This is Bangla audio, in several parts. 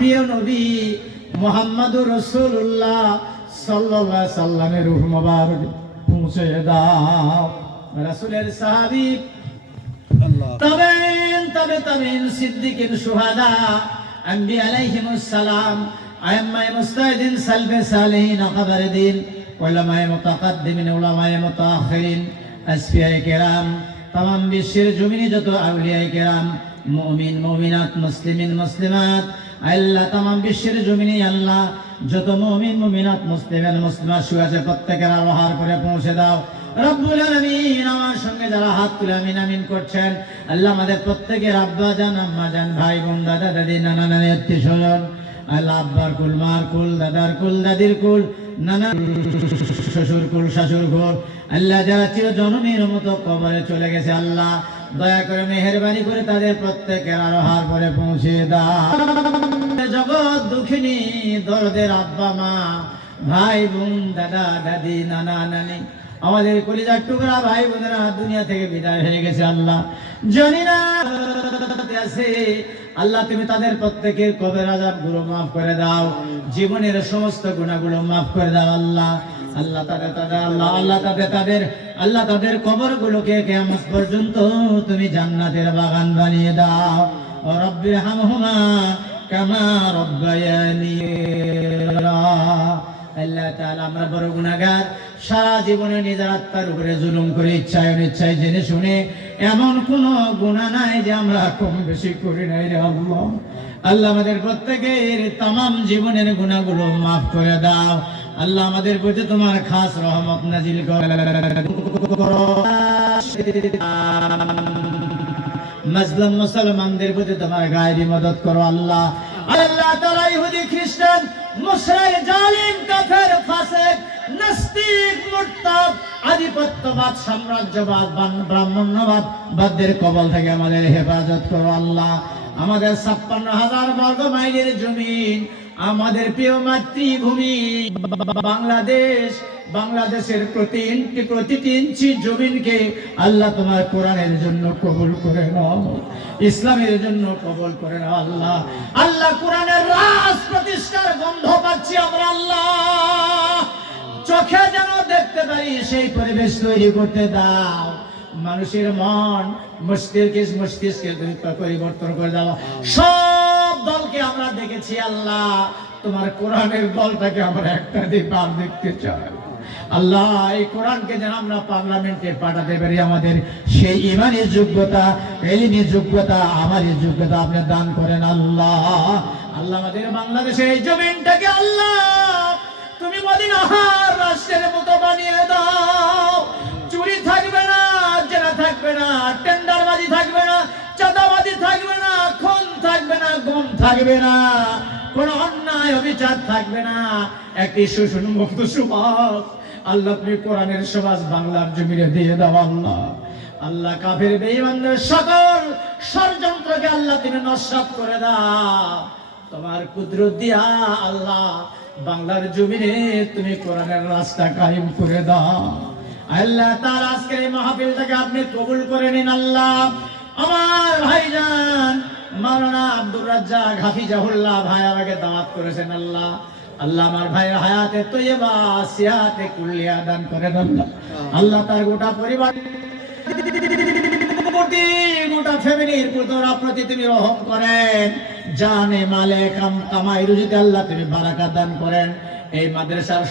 প্রিয় নবী মুহাম্মদুর রাসূলুল্লাহ সাল্লাল্লাহু আলাইহি সাল্লামের রূহ মুবারক পৌঁছে দাও। রাসূলের সাহাবী তাবেঈন সিদ্দিকিন শুহাদা আম্বিয়া আলাইহিমুস সালাম আইম্মায়ে মুস্তাহিদিন সালফে সালিহিন কবরদিন উলামায়ে মুতাকাদ্দিমিন উলামায়ে মুতাআখিরিন আসফিয়ায়ে কেরাম तमाम বিশ্বের জমিনে যত আউলিয়ায়ে কেরাম মুমিন মুমিনাত মুসলিমিন মুসলিমাত আল্লাহ तमाम বিশ্বের জমিনে আল্লাহ যত মুমিন মুমিনাত মুসলিমান মুসলিমাত শুয়ে আছে প্রত্যেকের আলোহার করে পৌঁছে দাও রব্বুল আলামিন। আমার সঙ্গে যারা হাত তুলে আমিন আমিন করছেন আল্লাহ আমাদের প্রত্যেকের আব্বা জান আম্মা জান ভাই বোন দাদা দাদি নানা নানি আত্মীয় স্বজন আল্লাহ আব্বার কুল মার কুল দাদার কুল দাদির কুল নানা শ্বশুর কুল শাশুর কুল আল্লাহ যারা চির জননীর মতো কবরে চলে গেছে আল্লাহ দয়া করে মেহেরবানি করে তাদের প্রত্যেকের আরোহার করে পৌঁছে দাও। জগৎ দুঃখিনী দরদের আব্বা মা ভাই বোন দাদা দাদি নানা নানি আমাদের কলিজার টুকরা ভাই বোনেরা দুনিয়া থেকে বিদায় হয়ে গেছে আল্লাহ জানি না আছে আল্লাহ তুমি তাদের প্রত্যেকের কবর আযাব গুলো মাফ করে দাও, জীবনের সমস্ত গুনাহগুলো মাফ করে দাও আল্লাহ। আল্লাহ তাদের কবরগুলোকে কিয়ামত পর্যন্ত তুমি জান্নাতের বাগান বানিয়ে দাও। রব্বিরহামহুমা কামা রব্বায়ানি। আল্লাহ তাআলা আমরা বড় গুনাহগার, সারা জীবনে নিজের আত্মার উপরে জুলুম করে ইচ্ছায় অনিচ্ছায় জেনে শুনে এমন কোন গুনাহ নাই যে আমরা কম বেশি করি নাই রে আল্লাহ। আল্লাহ আমাদের প্রত্যেকের तमाम জীবনের গুনাহগুলো maaf করে দাও আল্লাহ। আমাদের প্রতি তোমার খাস রহমত নাজিল করো। মুসলিম মুসলমানদের প্রতি তোমার গায়েবী মদদ করো আল্লাহ। আল্লাহ তাআলা ইহুদি খ্রিস্টান মুশরিক জালিম কাফের ফাসিক নাস্তিক মুরতাদ আধিপত্যবাদ সাম্রাজ্যবাদ ব্রাহ্মণ্যবাদ বাদদের কবল থেকে আমাদের হেফাজত করো আল্লাহ। আমাদের ৫৬,০০০ বর্গ মাইলের জমিন, আমাদের প্রিয় মাতৃভূমি বাংলাদেশের প্রতিটি ইঞ্চি জমিনকে আল্লাহ তোমার কোরআনের জন্য কবুল করে নাও, ইসলামের জন্য কবুল করে নাও আল্লাহ। আল্লাহ কোরআনের রাজ প্রতিষ্ঠার গন্ধ পাচ্ছি আমরা আল্লাহ, চোখে যেন দেখতে পারি সেই পরিবেশ তৈরি করতে দাও। মানুষের মন মস্তিষ্কে পরিবর্তন করে দাও। সব দলকে আমরা দেখেছি আল্লাহ, তোমার কোরআনের দলটাকে আমরা একটা দিবার দেখতে চাই আল্লাহ। এই কোরআনকে যেন আমরা পার্লামেন্টে পাঠাতে পারি, আমাদের সেই ইমানের যোগ্যতা, এলিমি যোগ্যতা, আমাদের যোগ্যতা আপনি দান করেন আল্লাহ। আল্লাহ আমাদের বাংলাদেশের এই জমিনটাকে আল্লাহ তুমি মদিনার রাষ্ট্রের মতো বানিয়ে দাও। চুরি থাকবে না, জেনা থাকবে না, টেন্ডারবাজি থাকবে না, চাঁদাবাজি থাকবে না, খুন থাকবে না, গুম থাকবে না, কোন অন্যায় অবিচার থাকবে না, একটি শোষণমুক্ত সমাজ আল্লাহ তুমি কোরআনের সমাজ বাংলার জমিনে দিয়ে দাও আল্লাহ। আল্লাহ কাফের বেঈমানদের সকল ষড়যন্ত্রকে আল্লাহ তুমি নস্যাৎ করে দাও তোমার কুদরত দিয়া আল্লাহ। বাংলার জমিনে তুমি কোরআনের রাস্তা কায়েম করে দাও আল্লাহ। তার আজকের এই মাহফিলটাকে আপনি কবুল করে নিন আল্লাহ। আমার ভাইজান মাওলানা আব্দুর রাজ্জাক হাফিজাহুল্লাহ ভাই আমাকে দাওয়াত করেছেন আল্লাহ। আল্লাহ আমার ভাইয়ের হায়াতে তৈয়বা সিহাতে কুল্লিয়া দান করেন আল্লাহ। আল্লাহ তার গোটা পরিবার গোটা ফ্যামিলির প্রতি তুমি রহম করেন, জানে মালে কামাই রুজিতে আল্লাহ তুমি বারাকাত দান করেন। এই মাদ্রাসার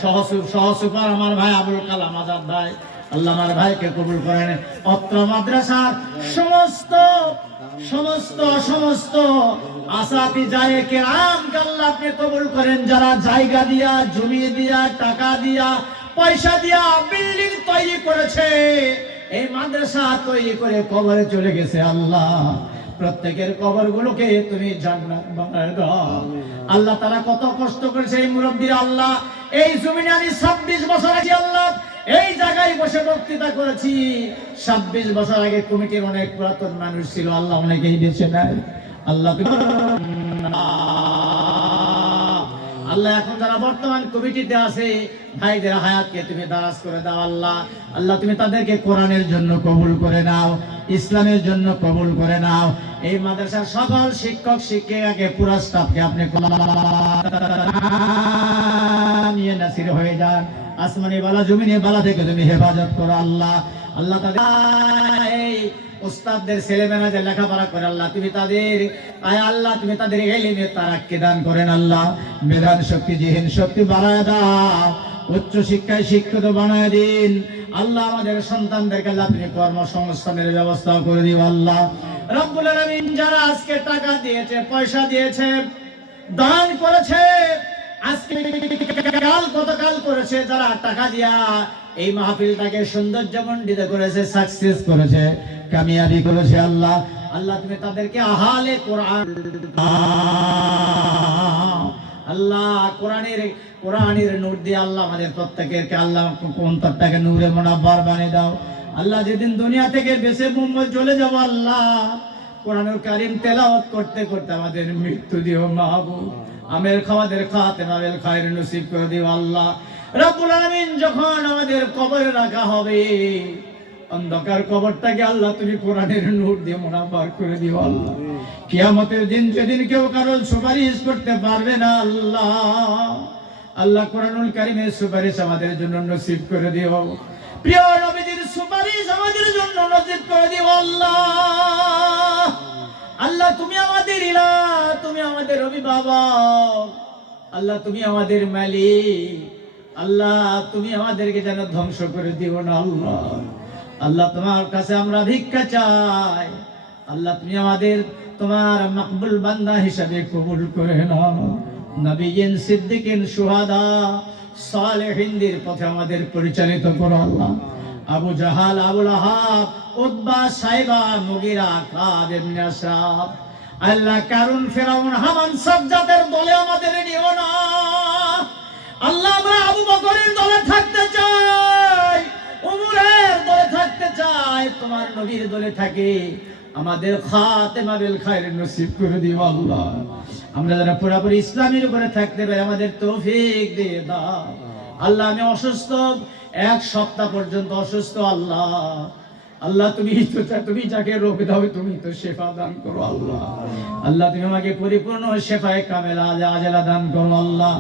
সহসুপার আমার ভাই আবুল কালাম আজাদ ভাই আল্লাহ আমার ভাইকে কবুল করেন। অত্র মাদ্রাসার সমস্ত আসাতিজায়ে কেরামকে আল্লাহ আপনি কবুল করেন, যারা জায়গা দিয়া, জমি দিয়া, টাকা দিয়া, পয়সা দিয়া বিল্ডিং তৈরি করেছে, এই মাদ্রাসা তৈরি করে কবরে চলে গেছে আল্লাহ। প্রত্যেকের কবরগুলোকে তুমি জান্নাত বানায় দাও আল্লাহ। তারা কত কষ্ট করেছে এই মুরব্বীরা আল্লাহ। এই জমিনে আমি ২৬ বছর আগে আল্লাহ এই জায়গায় বসে বক্তৃতা করেছি। ২৬ বছর আগে কমিটির অনেক পুরাতন মানুষ ছিল আল্লাহ, অনেকেই বেঁচে নাই আল্লাহ। আল্লাহ এখন যারা বর্তমান কমিটিতে আছে ভাইদের হায়াতকে তুমি দারাজ করে দাও আল্লাহ। আল্লাহ তুমি তাদেরকে কোরআনের জন্য কবুল করে নাও, ইসলামের জন্য কবুল করে নাও। এই মাদ্রাসার সকল শিক্ষক শিক্ষিকাকে পুরো স্টাফকে আপনি নিয়ে নাসির হয়ে যান। আসমানি বালা জমিনে বালা থেকে তুমি হেফাজত করো আল্লাহ। আল্লাহ তাদের এই উস্তাদদের ছেলেমেয়েরা যে লেখাপড়া করে আল্লাহ তুমি তাদের আল্লাহ তুমি তাদের ইলমে তারাক্কি দান করেন আল্লাহ। মেধান শক্তি জিহিন শক্তি বাড়ায় দাও, উচ্চ শিক্ষায় শিক্ষিত বানায় দিন আল্লাহ। আমাদের সন্তানদেরকে আল্লাহ তুমি কর্মসংস্থানের ব্যবস্থা করে দিও আল্লাহ রব্বুল আলামিন। যারা আজকে টাকা দিয়েছে, পয়সা দিয়েছে, দান করেছে, আজকে গতকাল করেছে, যারা টাকা দিয়া এই মাহফিলটাকে সৌন্দর্যমণ্ডিত করেছে, সাকসেস করেছে, কামিয়াবি করেছে আল্লাহ। আল্লাহ তুমি তাদেরকে আহালে কোরআন আল্লাহ কোরআনের নূর দিয়ে আল্লাহ আমাদের প্রত্যেকেরকে আল্লাহ অন্তরটাকে নূরে মুনাব্বার বানিয়ে দাও আল্লাহ। যেদিন দুনিয়া থেকে বেঁচে মুম্বই চলে যাব আল্লাহ, কোরআনুল কারীম তেলাওয়াত করতে করতে আমাদের মৃত্যু দিও মাহবুব। আমের খাওয়াদের খাতেমা বিল খায়র নসিব করে দিও আল্লাহ রব্বুল আলামিন। যখন আমাদের কবরে রাখা হবে, অন্ধকার কবরটাকে আল্লাহ তুমি কোরআনের নূর দিয়ে মুনাফার করে দিও আল্লাহ। কিয়ামতের দিন যেদিন কেউ কারোর সুপারিশ করতে পারবে না আল্লাহ, আল্লাহ কোরআনুল কারীমের সুপারিশ আমাদের জন্য নসিব করে দিও। প্রিয় নবীজির সুপারিশ আমাদের জন্য নসিব করে দিও আল্লাহ। আল্লাহ তুমি আমাদের ইলাহ, তুমি আমাদের অভিভাবক আল্লাহ, তুমি আমাদের মালিক আল্লাহ। তুমি আমাদেরকে যেন ধ্বংস করে দিও না আল্লাহ। আল্লাহ তোমার কাছে আমরা ভিক্ষা চাই আল্লাহ, তুমি আমাদের তোমার মকবুল বান্দা হিসেবে কবুল করে নাও। নবীন সিদ্দিকিন শুহাদা সালেহিনদের পথে আমাদের পরিচালিত করো আল্লাহ। আবু জাহাল, আবু লাহাব, উতবা, সাইবা, মুগিরা, কাব ইবনে আশরাফ আল্লাহ, কারুন, ফিরাউন, হামান সব জাতের দলে আমাদের নিও না আল্লাহ। আমরা আবু বকরের দলে থাকতে চাই, উমরের দলে থাকতে চাই, তোমার নবীর দলে থাকি। আমাদের খাতেমা বিল খায়র নসিব করে দিও আল্লাহ। আমরা যারা পুরোপুরি ইসলামের উপরে থাকতে পারি আমাদের তৌফিক দিয়ে দাও আল্লাহ। আমি অসুস্থ, এক সপ্তাহ পর্যন্ত অসুস্থ আল্লাহ। আল্লাহ তুমি যাকে রোগ দাও তুমি তো শেফা দান করো আল্লাহ। আল্লাহ তুমি আমাকে পরিপূর্ণ শেফায়ে কামেলা আজেলা দান করো আল্লাহ।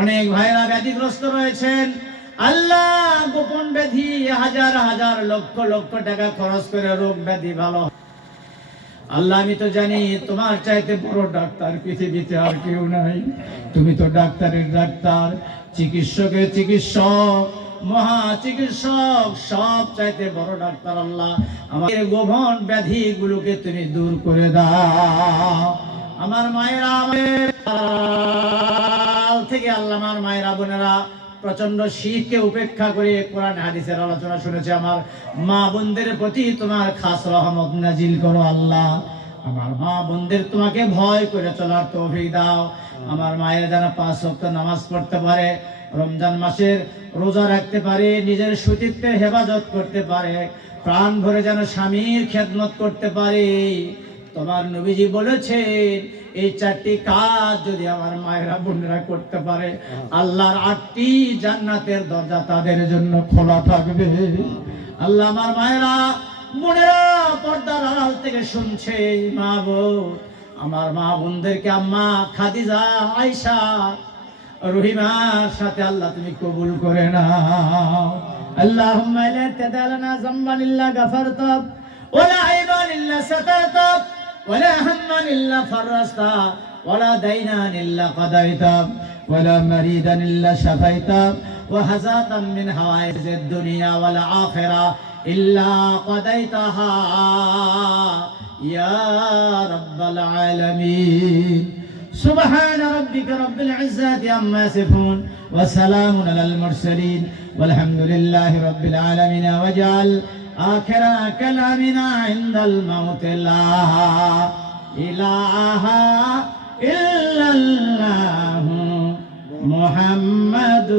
অনেক ভাইরা ব্যাধিগ্রস্ত রয়েছেন আল্লাহ, গোপন ব্যাধি, হাজার হাজার লক্ষ লক্ষ টাকা খরচ করে রোগ ব্যাধি ভালো আল্লাহ। আমি তো জানি তোমার চাইতে বড় ডাক্তার পৃথিবীতে আর কেউ নাই। তুমি তো ডাক্তারের ডাক্তার, চিকিৎসকের চিকিৎসক, মহা চিকিৎসক, সব চাইতে বড় ডাক্তার আল্লাহ। আমাদের গোপন ব্যাধি গুলোকে তুমি দূর করে দাও। আমার মায়েরা থেকে আল্লাহ, আমার মায়েরা বোনেরা প্রচন্ড শীতকে উপেক্ষা করে কোরআন হাদিসের আলোচনা শুনেছে। আমার মা বোনদের প্রতি তোমার খাস রহমত নাজিল করো আল্লাহ। আমার মা বোনদের তোমাকে ভয় করে চলার তৌফিক দাও। আমার মায়ের যেন 5 ওয়াক্ত নামাজ পড়তে পারে, রমজান মাসের রোজা রাখতে পারে, নিজের সতীত্বের হেফাজত করতে পারে, প্রাণ ভরে যেন স্বামীর খেদমত করতে পারে। তোমার নবীজি বলেছেন এই 4টি কাজ যদি আমার মায়েরা বোনেরা করতে পারে, আল্লাহর 8টি জান্নাতের দরজা তাদের জন্য খোলা থাকবে আল্লাহ। আমার মায়েরা বোনেরা পর্দার আড়াল থেকে শুনছে, মা বোন, আমার মা বোনদেরকে আম্মা খাদিজা, আয়েশা, রহিমার সাথে আল্লাহ তুমি কবুল করে নাও। আল্লাহুম্মা লা তাদালানা যামবান ইল্লা গাফারতা ওয়ালা আইবান ইল্লা সাতারতা ওয়ালা হাম্মান ইল্লা ফাররাসতা ওয়ালা দাইনান ইল্লা কাদাইতা ওয়ালা মারিদান ইল্লা শাফাইতা ওয়া হাজাতাম মিন হাওয়াইজিদ দুনিয়া ওয়াল আখিরা ইল্লা কাদাইতাহা ইয়া রাব্বাল আলামিন। سبحان ربك رب العزة عما يصفون وسلام على المرسلين والحمد لله رب العالمين. واجعل آخر كلامنا عند الموت لا إله إلا الله محمد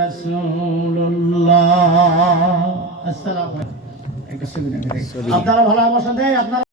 رسول الله. السلام عليكم. আপনারা ভালো আমার সাথে আপনারা